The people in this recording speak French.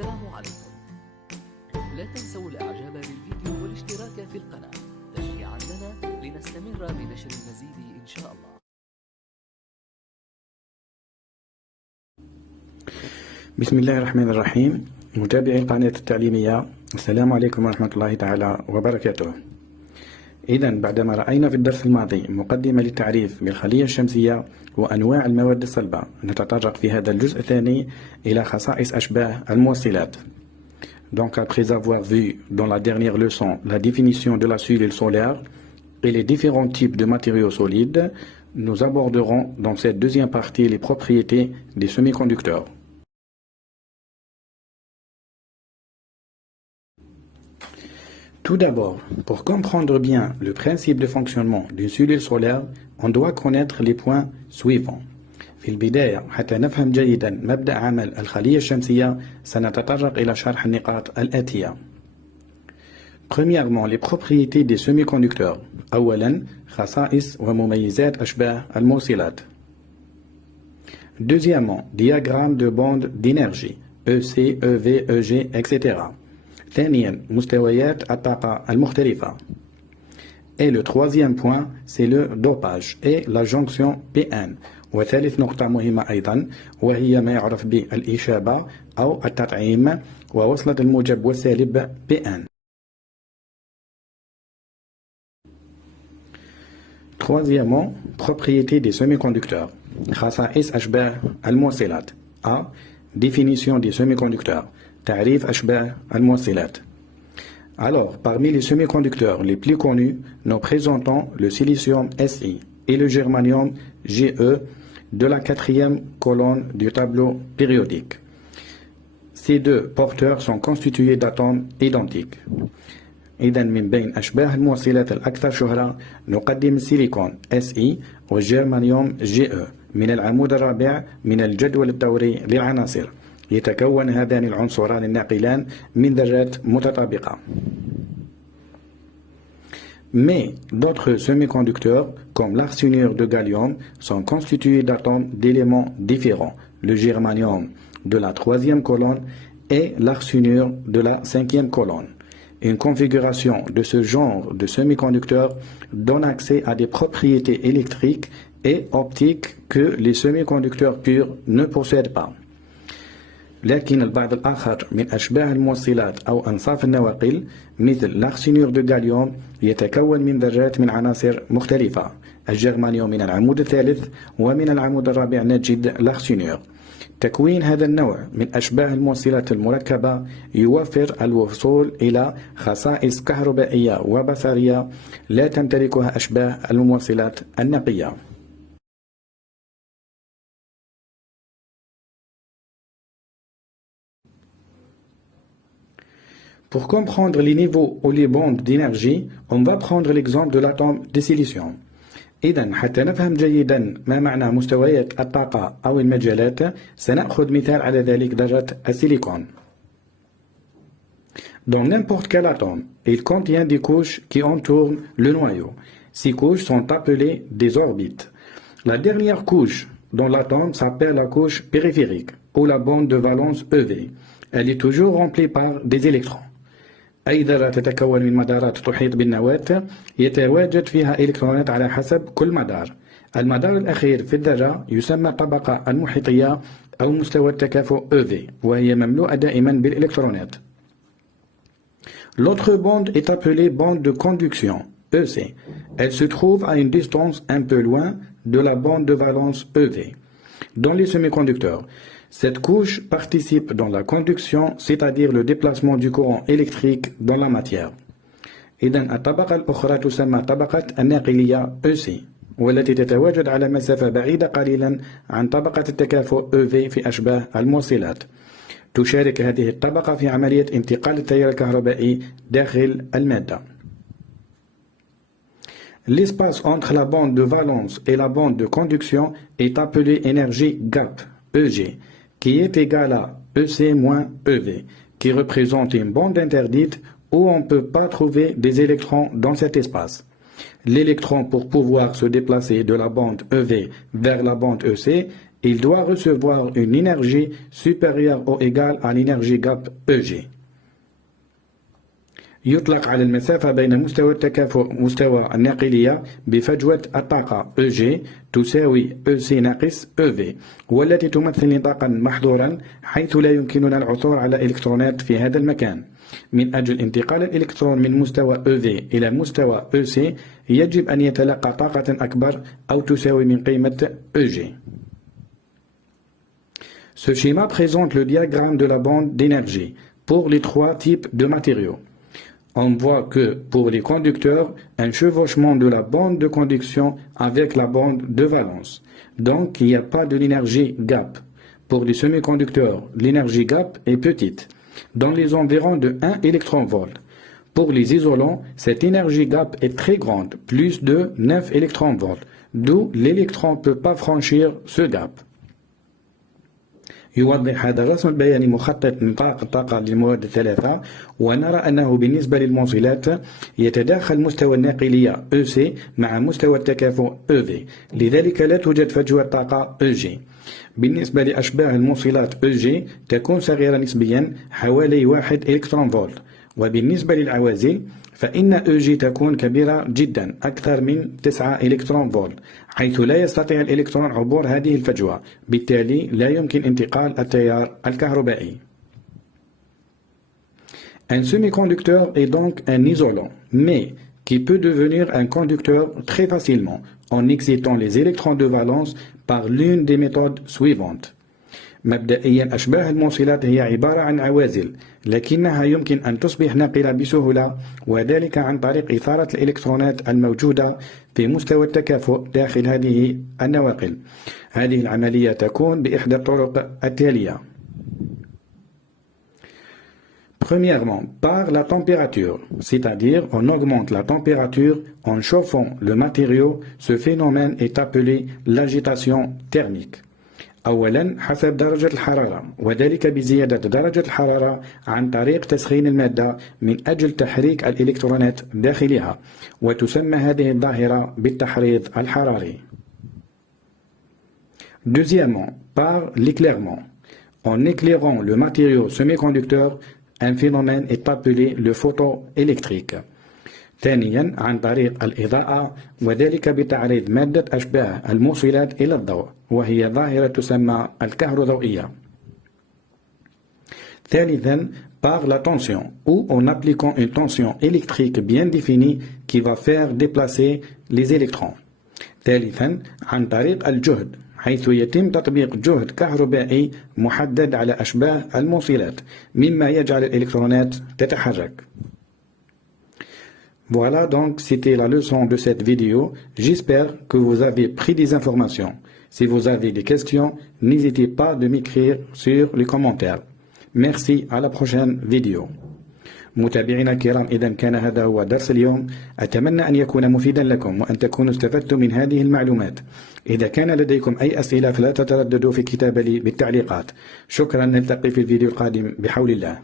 السلام عليكم. لا تنسوا الاعجاب بالفيديو والاشتراك في القناة تشجيعا لنا لنستمر بنشر المزيد ان شاء الله. بسم الله الرحمن الرحيم. متابعي القناة التعليمية، السلام عليكم ورحمة الله تعالى وبركاته. إذا بعدما رأينا في الدرس الماضي مقدمة للتعريف بالخلية الشمسية وأنواع المواد الصلبة، نتطرق في هذا الجزء الثاني إلى خصائص أشباه الموصلات. Donc après avoir vu dans la dernière leçon la définition de la cellule solaire et les différents types de matériaux solides, nous aborderons dans cette deuxième partie les propriétés des semi-conducteurs. Tout d'abord, pour comprendre bien le principe de fonctionnement d'une cellule solaire, on doit connaître les points suivants. في البداية حتى نفهم جيدا مبدأ عمل الخلية الشمسية سنتطرق إلى شرح النقاط الآتية. Premièrement, les propriétés des semi-conducteurs. أولا، خصائص ومميزات أشباه الموصلات. Deuxièmement, diagramme de bande d'énergie EC, EV, EG, etc. ثانيا، مستويات الطاقة المختلفة. Et le troisième point, c'est le dopage et la jonction PN. وثالث نقطة مهمة أيضا وهي ما يعرف بالإشابة أو التطعيم ووصلة الموجب والسالب PN. Troisièmement, propriété des semi-conducteurs. خصائص أشباه الموصلات. A. Définition des semi-conducteurs. تعريف أشباه الموصلات. Alors, parmi les semi-conducteurs les plus connus, nous présentons le silicium Si et le germanium Ge de la quatrième colonne du tableau périodique. Ces deux porteurs sont constitués d'atomes identiques. إذن من بين أشباه الموصلات الأكثر شهرة نقدم السيليكون Si والجرمانيوم Ge من العمود الرابع من الجدول الدوري للعناصر. يتكون هذان العنصران الناقلان من ذرات متطابقة. Mais d'autres semi-conducteurs, comme l'arsenure de gallium, sont constitués d'atomes d'éléments différents, le germanium de la troisième colonne et l'arsenure de la cinquième colonne. Une configuration de ce genre de semi-conducteurs donne accès à des propriétés électriques et optiques que les semi-conducteurs purs ne possèdent pas. لكن البعض الآخر من أشباه الموصلات أو أنصاف النواقل مثل الأرسنور دو غاليوم يتكون من ذرات من عناصر مختلفة. الجرمانيوم من العمود الثالث ومن العمود الرابع نجد الأرسنور. تكوين هذا النوع من أشباه الموصلات المركبة يوفر الوصول إلى خصائص كهربائية وبصرية لا تمتلكها أشباه الموصلات النقية. Pour comprendre les niveaux ou les bandes d'énergie, on va prendre l'exemple de l'atome de silicium. إذن حتى نفهم جيدا ما معنى مستويات الطاقة أو المجالات سنأخذ مثال على ذلك ذرة السيليكون. Dans n'importe quel atome, il contient des couches qui entourent le noyau. Ces couches sont appelées des orbites. La dernière couche dans l'atome s'appelle la couche périphérique ou la bande de valence EV. Elle est toujours remplie par des électrons. أي ذرة تتكون من مدارات تحيط بالنواة يتواجد فيها إلكترونات على حسب كل مدار. المدار الأخير في الذرة يسمى الطبقة المحيطية أو مستوى التكافؤ EV وهي مملوءة دائما بالإلكترونات. L'autre bande est appelée bande de conduction EC. Elle se trouve à une distance un peu loin de la bande de valence EV. Dans les semi-conducteurs, cette couche participe dans la conduction, c'est-à-dire le déplacement du courant électrique dans la matière. إذن الطبقة الأخرى تسمى طبقة الناقلية EC والتي تتواجد على مسافة بعيدة قليلا عن طبقة التكافؤ EV في أشباه الموصلات. تشارك هذه الطبقة في عملية انتقال التيار الكهربائي داخل المادة. L'espace entre la bande de valence et la bande de conduction est appelé énergie gap, EG, qui est égale à EC moins EV, qui représente une bande interdite où on ne peut pas trouver des électrons dans cet espace. L'électron, pour pouvoir se déplacer de la bande EV vers la bande EC, il doit recevoir une énergie supérieure ou égale à l'énergie gap EG. يطلق على المسافة بين مستوى التكافؤ مستوى الناقلية بفجوة الطاقة EG تساوي EC ناقص EV، والتي تمثل نطاقا محظورا حيث لا يمكننا العثور على إلكترونات في هذا المكان. من أجل انتقال الإلكترون من مستوى EV إلى مستوى EC يجب أن يتلقى طاقة أكبر أو تساوي من قيمة EG. Ce schéma présente le diagramme de la bande d'énergie pour les trois types de matériaux. On voit que pour les conducteurs, un chevauchement de la bande de conduction avec la bande de valence. Donc, il n'y a pas de l'énergie gap. Pour les semi-conducteurs, l'énergie gap est petite, dans les environs de 1 électron-volt. Pour les isolants, cette énergie gap est très grande, plus de 9 électron-volts, d'où l'électron ne peut pas franchir ce gap. يوضح هذا الرسم البياني مخطط نطاق الطاقة للمواد الثلاثة، ونرى أنه بالنسبة للموصلات يتداخل مستوى الناقلية EC مع مستوى التكافؤ EV، لذلك لا توجد فجوة طاقة EG. بالنسبة لأشباه الموصلات EG تكون صغيرة نسبيا حوالي 1 إلكترون فولت، وبالنسبة للعوازل فإن EG تكون كبيرة جدا أكثر من 9 إلكترون فولت، حيث لا يستطيع الإلكترون عبور هذه الفجوة، بالتالي لا يمكن انتقال التيار الكهربائي. Un semi-conducteur est donc un isolant, mais qui peut devenir un conducteur très facilement en excitant les électrons de valence par l'une des méthodes suivantes. مبدئيا أشباه الموصلات هي عبارة عن عوازل، لكنها يمكن أن تصبح ناقلة بسهولة، وذلك عن طريق إثارة الإلكترونات الموجودة في مستوى التكافؤ داخل هذه النواقل. هذه العملية تكون بإحدى الطرق التالية. Premièrement, par la température, c'est-à-dire on augmente la température en chauffant le matériau. Ce phénomène est appelé l'agitation thermique. أولا حسب درجة الحرارة، وذلك بزيادة درجة الحرارة عن طريق تسخين المادة من أجل تحريك الإلكترونات داخلها، وتسمى هذه الظاهرة بالتحريض الحراري. Deuxièmement, par l'éclairement. En éclairant le matériau semi-conducteur, un phénomène est appelé le photoélectrique. ثانيا عن طريق الإضاءة، وذلك بتعريض مادة أشباه الموصلات إلى الضوء، وهي ظاهرة تسمى الكهروضوئية. ثالثا par la tension, ou en appliquant une tension électrique bien définie qui va faire déplacer les électrons. ثالثا عن طريق الجهد، حيث يتم تطبيق جهد كهربائي محدد على أشباه الموصلات، مما يجعل الإلكترونات تتحرك. Voilà donc, c'était la leçon de cette vidéo. J'espère que vous avez pris des informations. Si vous avez des questions, n'hésitez pas de m'écrire sur les commentaires. Merci, à la prochaine vidéo. متابعينا الكرام، إذا كان هذا هو درس اليوم. أتمنى أن يكون مفيدا لكم وأن تكونوا استفدتم من هذه المعلومات. إذا كان لديكم أي أسئلة فلا تترددوا في الكتابة لي بالتعليقات. شكرا، نلتقي في الفيديو القادم بحول الله.